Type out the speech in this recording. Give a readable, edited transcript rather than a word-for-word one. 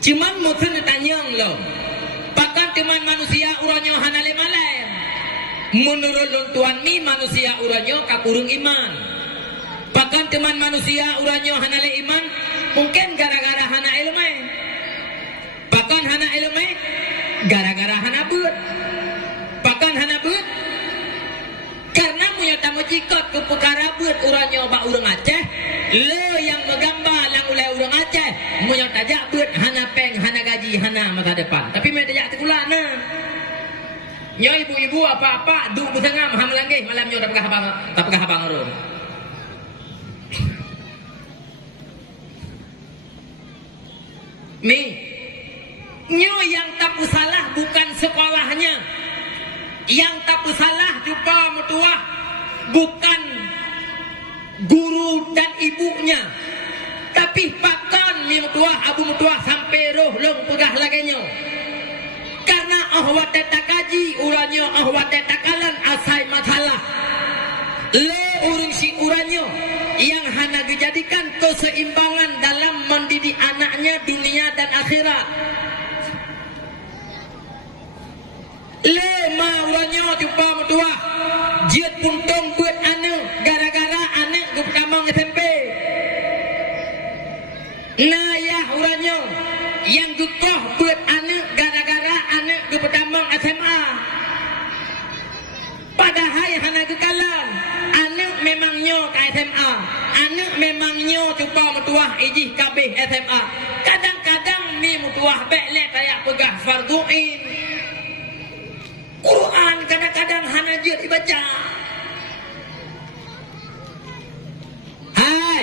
Cuman mungkin tanyang lo. Pakan teman manusia uranyo hanale malem. Menurut luntuan mi manusia uranyo kakurung iman. Pakan teman manusia uranyo hanale iman. Mungkin gara-gara hana ilmu. Pakan hana ilmu gara-gara hana but. Pakan hana but karena punya tamu jikot ke perkara but uranyo bak urang Aceh. Le yang menggambar lang ulai urang Aceh punya tajak but hana peng, hana gaji, hana masa depan. Tapi mereka tajak tekulana. Nyo ibu-ibu apa-apa duk betengah ham langgih malam nyo tak pegah abang urang. Mi nyo yang tak salah bukan sekolahnya. Yang tak salah jumpa mertua bukan guru dan ibunya, tapi pakan mi mertua abu mertua sampai roh long pegah lagi nyo. Karena ahwat tak kaji uranyo ahwat tak kalan asai masalah. Le urung si uranyo yang hana dijadikan keseimbangan dalam mendidik anaknya dunia dan akhirat. Le ma uranyo jumpa mertua jiat puntung buat anak gara-gara anak ke pertama SMP. Nah ya uranyo yang gukoh buat anak gara-gara anak ke pertama SMA. Padahal hana kekalan anak memangnya ke SMA. Anak memangnya jumpa mertua ijih kabeh SMA. Kadang-kadang mi mertua beklet kayak pegah fardu'in. Quran kadang-kadang hana je dibaca. Hai,